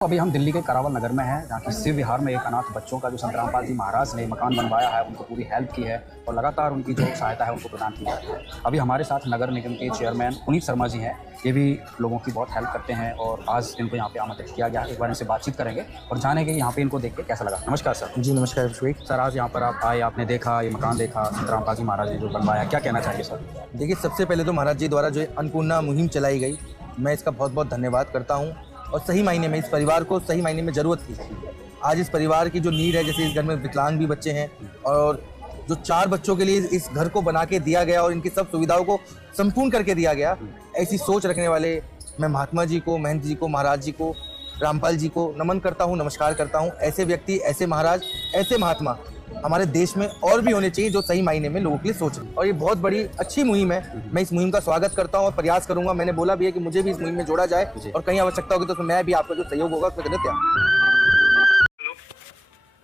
अभी हम दिल्ली के करावल नगर में हैं, जहाँ की शिव विहार में एक अनाथ बच्चों का जो संतराम पाल जी महाराज ने मकान बनवाया है, उनको पूरी हेल्प की है और लगातार उनकी जो सहायता है उनको प्रदान की जाती है। अभी हमारे साथ नगर निगम के चेयरमैन पुनीत शर्मा जी हैं। ये भी लोगों की बहुत हेल्प करते हैं और आज इनको यहाँ पे आमंत्रित किया गया है। एक बार इनसे बातचीत करेंगे और जानेंगे यहाँ पे इनको देख के कैसा लगा। नमस्कार सर। जी नमस्कार अभिषेक। सर, आज यहाँ पर आप आए, आपने देखा, ये मकान देखा, संतराम पाल जी महाराज ने जो बनवाया, क्या कहना चाहिए सर? देखिए, सबसे पहले तो महाराज जी द्वारा जो अन्नपूर्णा मुहिम चलाई गई, मैं इसका बहुत बहुत धन्यवाद करता हूँ। और सही मायने में इस परिवार को सही मायने में ज़रूरत थी। आज इस परिवार की जो नीड है, जैसे इस घर में विकलांग भी बच्चे हैं और जो 4 बच्चों के लिए इस घर को बना के दिया गया और इनकी सब सुविधाओं को संपूर्ण करके दिया गया, ऐसी सोच रखने वाले मैं महात्मा जी को, महंत जी को, महाराज जी को, रामपाल जी को नमन करता हूँ, नमस्कार करता हूँ। ऐसे व्यक्ति, ऐसे महाराज, ऐसे महात्मा हमारे देश में और भी होने चाहिए जो सही मायने में लोगों के लिए सोचें। और ये बहुत बड़ी अच्छी मुहिम है। मैं इस मुहिम का स्वागत करता हूँ और प्रयास करूंगा। मैंने बोला भी है कि मुझे भी इस मुहिम में जोड़ा जाए और कहीं आवश्यकता होगी तो मैं भी आपका जो सहयोग होगा उसमें देते हैं।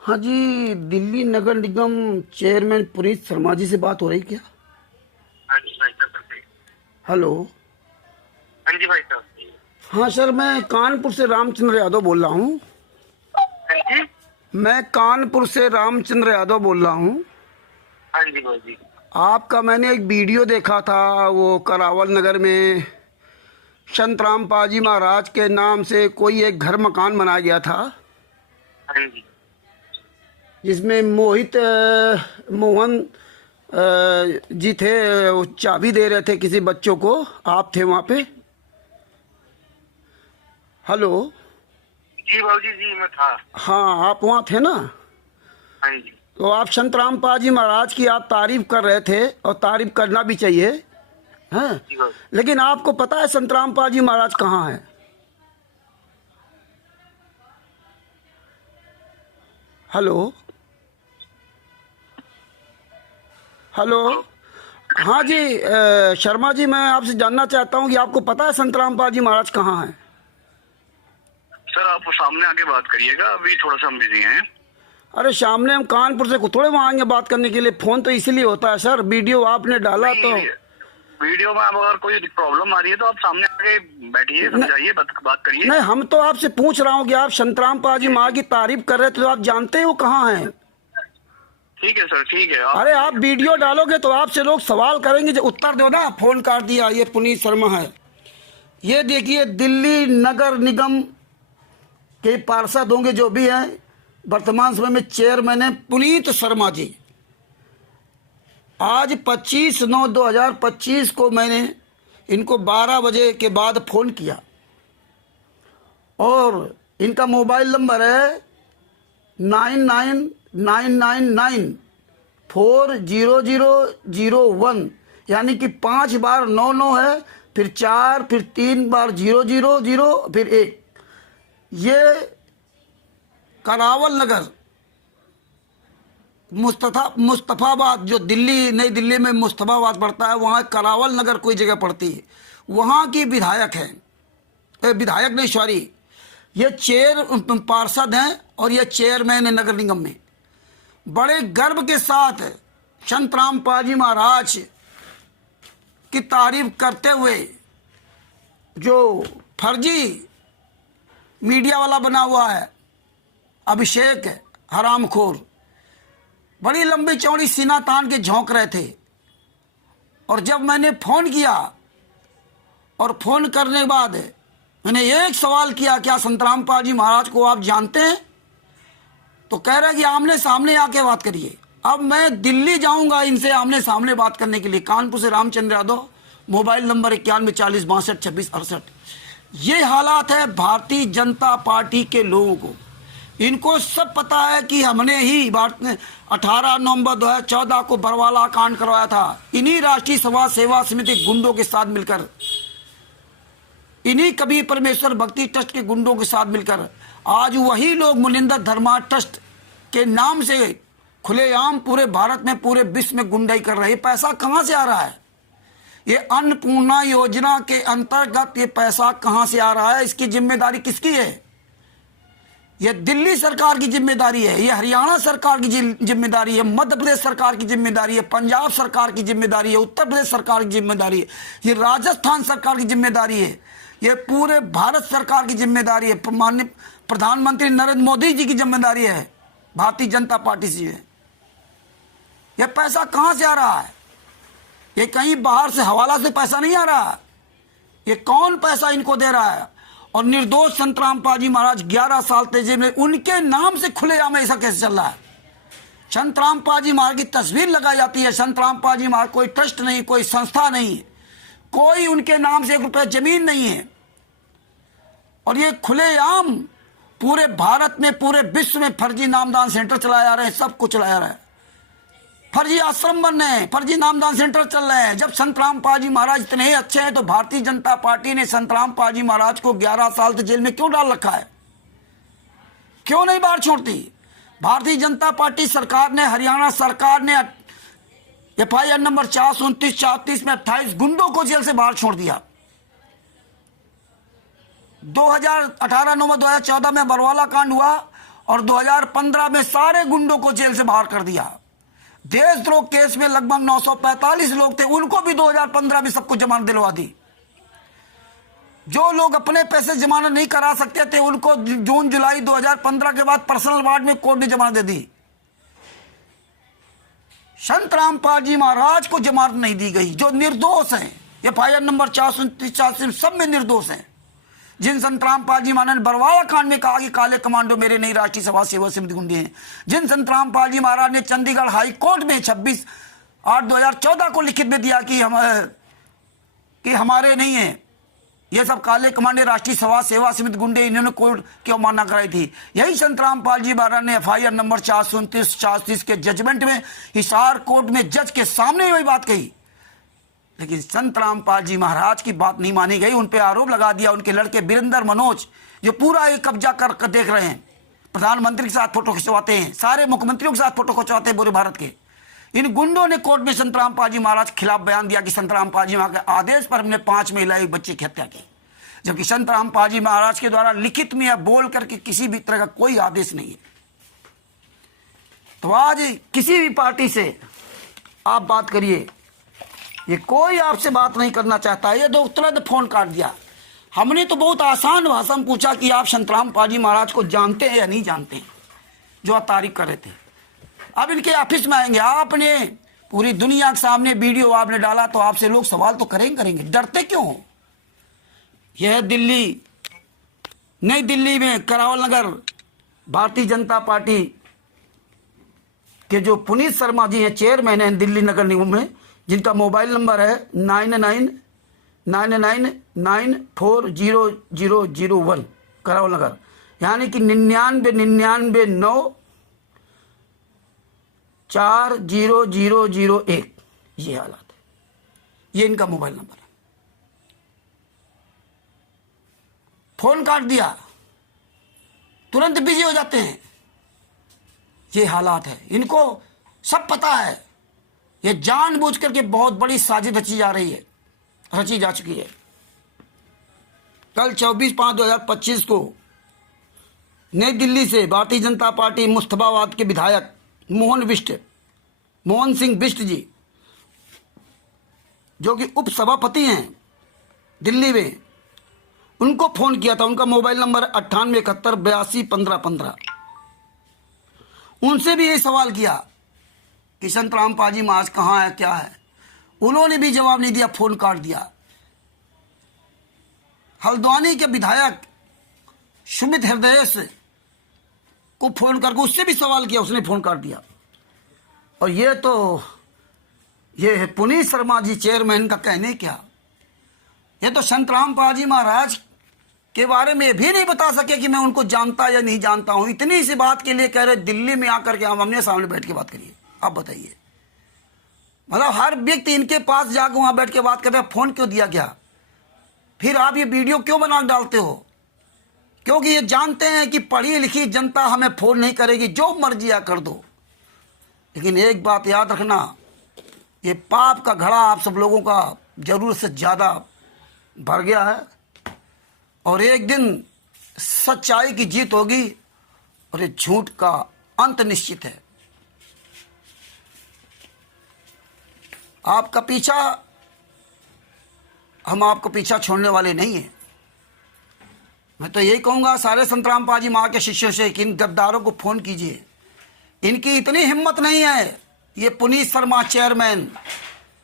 हाँ जी, दिल्ली नगर निगम चेयरमैन पुनीत शर्मा जी से बात हो रही क्या? हाँ जी भाई साहब। हेलो। हाँ जी भाई साहब। हाँ सर, मैं कानपुर से रामचंद्र यादव बोल रहा हूँ। हाँ जी। मैं कानपुर से रामचंद्र यादव बोल रहा हूँ। हाँ जी भाई जी। आपका मैंने एक वीडियो देखा था, वो करावल नगर में संतराम पाजी महाराज के नाम से कोई एक घर मकान बनाया गया था, हाँ जी। जिसमें मोहन जी थे, वो चाबी दे रहे थे किसी बच्चों को। आप थे वहाँ पे? हेलो। जी बाबूजी जी, मैं था। हाँ, आप वहाँ थे ना? हाँ जी। तो आप संतराम पाजी महाराज की आप तारीफ कर रहे थे और तारीफ करना भी चाहिए, हैं? जी बाबूजी। लेकिन आपको पता है संतराम पाजी महाराज कहाँ है? हेलो। हेलो। हाँ जी, शर्मा जी, मैं आपसे जानना चाहता हूँ कि आपको पता है संतराम पाजी महाराज कहाँ है? सर, आप सामने आके बात करिएगा, अभी थोड़ा सा हम बिजी हैं। अरे सामने, हम कानपुर से थोड़े वहाँ आएंगे बात करने के लिए। फोन तो इसीलिए होता है सर, वीडियो आपने डाला तो। वीडियो में अब अगर कोई प्रॉब्लम आ रही है तो आप सामने आके बैठिए, समझाइए, बात करिए। नहीं, हम तो आपसे पूछ रहा हूँ कि आप संतराम पाजी माँ की तारीफ कर रहे थे, तो आप जानते हैं वो कहाँ है? ठीक है सर, ठीक है। अरे आप वीडियो डालोगे तो आपसे लोग सवाल करेंगे, जो उत्तर दो ना। फोन काट दिया। ये पुनीत शर्मा है। ये देखिए, दिल्ली नगर निगम के पार्षद होंगे जो भी हैं, वर्तमान समय में चेयरमैन है पुनीत शर्मा जी। आज 25/9/2025 को मैंने इनको 12 बजे के बाद फोन किया और इनका मोबाइल नंबर है 9999940001, यानी कि 5 बार 99 है, फिर 4, फिर 3 बार 000, फिर 1। ये करावल नगर मुस्तफाबाद, जो दिल्ली, नई दिल्ली में मुस्तफाबाद पड़ता है, वहाँ करावल नगर कोई जगह पड़ती है, वहाँ की विधायक है। विधायक नहीं, सॉरी, ये पार्षद हैं और ये चेयरमैन है नगर निगम में। बड़े गर्व के साथ संतराम पाजी महाराज की तारीफ करते हुए, जो फर्जी मीडिया वाला बना हुआ है अभिषेक हरामखोर, बड़ी लंबी चौड़ी सीना तान के झोंक रहे थे। और जब मैंने फोन किया और फोन करने के बाद मैंने एक सवाल किया, क्या संतराम पाजी महाराज को आप जानते हैं? तो कह रहे कि आमने सामने आके बात करिए। अब मैं दिल्ली जाऊंगा इनसे आमने सामने बात करने के लिए। कानपुर से रामचंद्र यादव, मोबाइल नंबर 9140626268। ये हालात है भारतीय जनता पार्टी के लोगों को। इनको सब पता है कि हमने ही 18 नवंबर 2014 को बरवाला कांड करवाया था, इन्हीं राष्ट्रीय समाज सेवा समिति गुंडों के साथ मिलकर, इन्हीं कबीर परमेश्वर भक्ति ट्रस्ट के गुंडों के साथ मिलकर। आज वही लोग मुनिंदर धर्मा ट्रस्ट के नाम से खुलेआम पूरे भारत में, पूरे विश्व में गुंडाई कर रहे हैं। पैसा कहाँ से आ रहा है? ये अन्नपूर्णा योजना के अंतर्गत ये पैसा कहाँ से आ रहा है? इसकी जिम्मेदारी किसकी है? ये दिल्ली सरकार की जिम्मेदारी है, ये हरियाणा सरकार की जिम्मेदारी है, मध्य प्रदेश सरकार की जिम्मेदारी है, पंजाब सरकार की जिम्मेदारी है, उत्तर प्रदेश सरकार की जिम्मेदारी है, ये राजस्थान सरकार की जिम्मेदारी है, ये पूरे भारत सरकार की जिम्मेदारी है। माननीय प्रधानमंत्री नरेंद्र मोदी जी की जिम्मेदारी है, भारतीय जनता पार्टी से है। यह पैसा कहां से आ रहा है? ये कहीं बाहर से हवाला से पैसा नहीं आ रहा है। ये कौन पैसा इनको दे रहा है? और निर्दोष संतराम पाजी महाराज 11 साल तेजे में उनके नाम से खुलेआम ऐसा कैसे चल रहा है? संतराम पाजी महाराज की तस्वीर लगाई जाती है। संतराम पाजी महाराज कोई ट्रस्ट नहीं, कोई संस्था नहीं, कोई उनके नाम से 1 रुपया जमीन नहीं है। और ये खुलेआम पूरे भारत में, पूरे विश्व में फर्जी नामदान सेंटर चलाया जा रहे हैं, सब कुछ चलाया जा रहा है। फर्जी आश्रम बन रहे हैं, फर्जी नामदान सेंटर चल रहे हैं। जब संतराम पाजी महाराज इतने ही अच्छे हैं तो भारतीय जनता पार्टी ने संतराम पाजी महाराज को 11 साल तक जेल में क्यों डाल रखा है? क्यों नहीं बाहर छोड़ती? भारतीय जनता पार्टी सरकार ने, हरियाणा सरकार ने FIR नंबर 429-34 में 28 गुंडों को जेल से बाहर छोड़ दिया। 2018 नवंबर 2014 में बरवाला कांड हुआ और 2015 में सारे गुंडों को जेल से बाहर कर दिया। देशद्रोह केस में लगभग 945 लोग थे, उनको भी 2015 में सबको जमानत दिलवा दी। जो लोग अपने पैसे जमानत नहीं करा सकते थे उनको जून जुलाई 2015 के बाद पर्सनल वार्ड में कोर्ट ने जमानत दे दी। संतराम पाजी महाराज को जमानत नहीं दी गई, जो निर्दोष हैं। FIR नंबर 429 सब में निर्दोष हैं। जिन संतराम पाजी महाराज ने बरवाला कांड में कहा कि काले कमांडो मेरे नहीं राष्ट्रीय सभा सेवा समिति गुंडे हैं, जिन संतराम पाजी महाराज ने चंडीगढ़ हाई कोर्ट में 26/8/2014 को लिखित में दिया कि हमारे नहीं है, ये सब काले कमांडो राष्ट्रीय सभा सेवा समिति गुंडे, इन्होंने कोर्ट क्यों मान्यता कराई थी। यही संतराम पाजी महाराज ने FIR नंबर 429-34 के जजमेंट में हिसार कोर्ट में जज के सामने वही बात कही। लेकिन संतराम पाजी महाराज की बात नहीं मानी गई, उन पे आरोप लगा दिया। उनके लड़के वीरेंद्र मनोज जो पूरा एक कब्जा कर देख रहे हैं, प्रधानमंत्री के साथ फोटो खिंचवाते हैं, सारे मुख्यमंत्रियों के साथ फोटो खिंचवाते हैं पूरे भारत के। इन गुंडों ने कोर्ट में संतराम पाजी महाराज के खिलाफ बयान दिया कि संतराम पाजी महाराज के आदेश पर हमने 5 महिला एक बच्चे की हत्या की, जबकि संतराम पाजी महाराज के द्वारा लिखित में या बोल करके किसी भी तरह का कोई आदेश नहीं है। तो आज किसी भी पार्टी से आप बात करिए, ये कोई आपसे बात नहीं करना चाहता। ये तो तुरंत फोन काट दिया। हमने तो बहुत आसान भाषा में पूछा कि आप संतराम पाजी महाराज को जानते हैं या नहीं जानते हैं, जो आप तारीफ कर रहे थे। अब इनके ऑफिस में आएंगे, आपने पूरी दुनिया के सामने वीडियो आपने डाला तो आपसे लोग सवाल तो करेंगे। डरते क्यों हो? यह दिल्ली, नई दिल्ली में करावल नगर भारतीय जनता पार्टी के जो पुनीत शर्मा जी हैं, चेयरमैन हैं दिल्ली नगर निगम में, जिनका मोबाइल नंबर है 9999940001 करावल नगर, यानी कि 9999940001। ये हालात है, ये इनका मोबाइल नंबर है। फोन काट दिया, तुरंत बिजी हो जाते हैं। ये हालात है, इनको सब पता है। ये जानबूझ करके बहुत बड़ी साजिश रची जा चुकी है। कल 24/5/2025 को नई दिल्ली से भारतीय जनता पार्टी मुस्तफाबाद के विधायक मोहन सिंह बिष्ट जी, जो कि उप सभापति हैं दिल्ली में, उनको फोन किया था। उनका मोबाइल नंबर 9871821515। उनसे भी यही सवाल किया कि संतराम पाजी महाराज कहाँ है, क्या है। उन्होंने भी जवाब नहीं दिया, फोन काट दिया। हल्द्वानी के विधायक सुमित हृदय को फोन करके उससे भी सवाल किया, उसने फोन काट दिया। और ये पुनीत शर्मा जी चेयरमैन का कहने क्या, ये तो संतराम पाजी महाराज के बारे में भी नहीं बता सके कि मैं उनको जानता या नहीं जानता हूं। इतनी सी बात के लिए कह रहे दिल्ली में आकर के हम आमने सामने बैठ के बात करिए। आप बताइए, मतलब हर व्यक्ति इनके पास जाकर वहां बैठ के बात कर रहे हैं। फोन क्यों दिया गया? फिर आप ये वीडियो क्यों बना डालते हो? क्योंकि ये जानते हैं कि पढ़ी लिखी जनता हमें फोन नहीं करेगी, जो मर्जी या कर दो। लेकिन एक बात याद रखना, ये पाप का घड़ा आप सब लोगों का जरूरत से ज्यादा भर गया है और एक दिन सच्चाई की जीत होगी और ये झूठ का अंत निश्चित है। आपका पीछा, हम आपको पीछा छोड़ने वाले नहीं हैं। मैं तो यही कहूँगा सारे संत रामपाल जी महाराज के शिष्यों से कि इन गद्दारों को फ़ोन कीजिए। इनकी इतनी हिम्मत नहीं है। ये पुनीत शर्मा चेयरमैन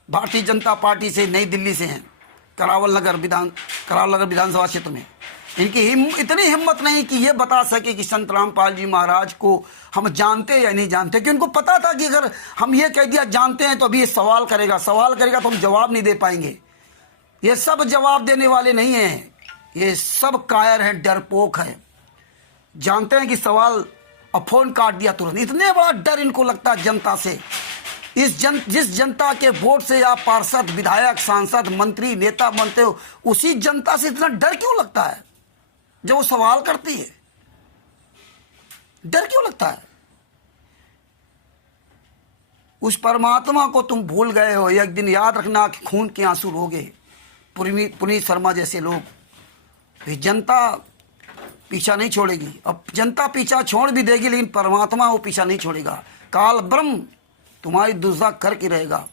भारतीय जनता पार्टी से नई दिल्ली से हैं, करावल नगर विधानसभा क्षेत्र में। इनकी इतनी हिम्मत नहीं कि ये बता सके कि संत रामपाल जी महाराज को हम जानते या नहीं जानते, कि उनको पता था कि अगर हम ये कह दिया जानते हैं तो अभी ये सवाल करेगा तो हम जवाब नहीं दे पाएंगे। ये सब जवाब देने वाले नहीं हैं, ये सब कायर हैं, डरपोक हैं। जानते हैं कि सवाल और फोन काट दिया तुरंत। इतने बड़ा डर इनको लगता है जनता से। जिस जनता के वोट से आप पार्षद, विधायक, सांसद, मंत्री, नेता बनते हो, उसी जनता से इतना डर क्यों लगता है जब वो सवाल करती है? डर क्यों लगता है? उस परमात्मा को तुम भूल गए हो। एक दिन याद रखना कि खून के आंसू रोगे। पुनीत शर्मा जैसे लोग। ये जनता पीछा नहीं छोड़ेगी। अब जनता पीछा छोड़ भी देगी, लेकिन परमात्मा वो पीछा नहीं छोड़ेगा। काल ब्रह्म तुम्हारी दुर्दशा करके रहेगा।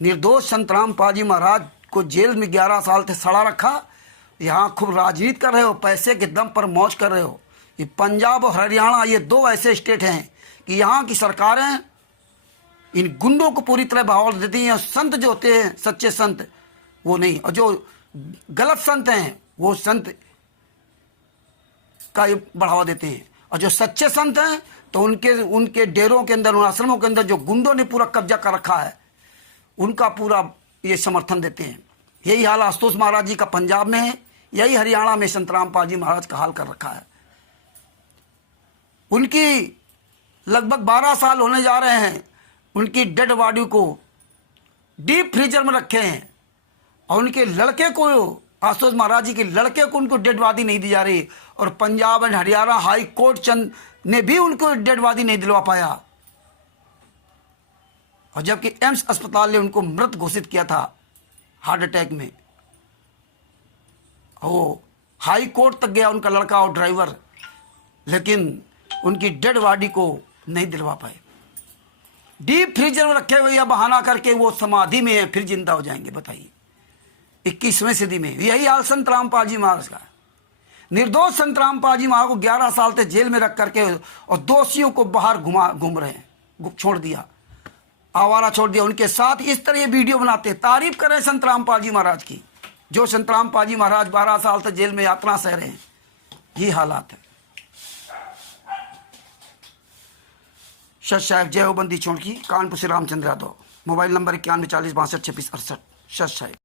निर्दोष संत रामपाल जी महाराज को जेल में 11 साल से सड़ा रखा। यहाँ खूब राजनीति कर रहे हो, पैसे के दम पर मौज कर रहे हो। ये पंजाब और हरियाणा, ये 2 ऐसे स्टेट हैं कि यहाँ की सरकारें इन गुंडों को पूरी तरह बढ़ावा देती हैं। संत जो होते हैं, सच्चे संत, वो नहीं, और जो गलत संत हैं वो संत का बढ़ावा देते हैं। और जो सच्चे संत हैं तो उनके डेरों के अंदर, उन आश्रमों के अंदर जो गुंडों ने पूरा कब्जा कर रखा है, उनका पूरा ये समर्थन देते हैं। यही हाल आशुतोष महाराज जी का पंजाब में है, यही हरियाणा में संत रामपाल जी महाराज का हाल कर रखा है। उनकी लगभग 12 साल होने जा रहे हैं। उनकी डेड बॉडी को डीप फ्रीजर में रखे हैं, और उनके लड़के को, आशुतोष महाराज जी के लड़के को, उनको डेड बॉडी नहीं दी जा रही। और Punjab and Haryana high court ने भी उनको डेड बॉडी नहीं दिलवा पाया। और जबकि एम्स अस्पताल ने उनको मृत घोषित किया था हार्ट अटैक में। वो हाई कोर्ट तक गया उनका लड़का और ड्राइवर, लेकिन उनकी डेड बॉडी को नहीं दिलवा पाए। डीप फ्रीजर में रखे हुए या बहाना करके वो समाधि में है, फिर जिंदा हो जाएंगे। बताइए 21वीं सदी में यही हाल संत रामपाल जी महाराज का। निर्दोष संत रामपाल जी महाराज को 11 साल से जेल में रख करके और दोषियों को बाहर घूम रहे हैं, छोड़ दिया, आवारा छोड़ दिया। उनके साथ इस तरह ये वीडियो बनाते हैं। तारीफ करें संत रामपाल जी महाराज की, जो संत रामपाल जी महाराज 12 साल से जेल में यातना सह रहे हैं। ये हालात है। सच साहेब, जय हो बंदी छोड़ की, कानपुर से रामचंद्र यादव। Mobile number 91 40 62 26 68। सच साहेब।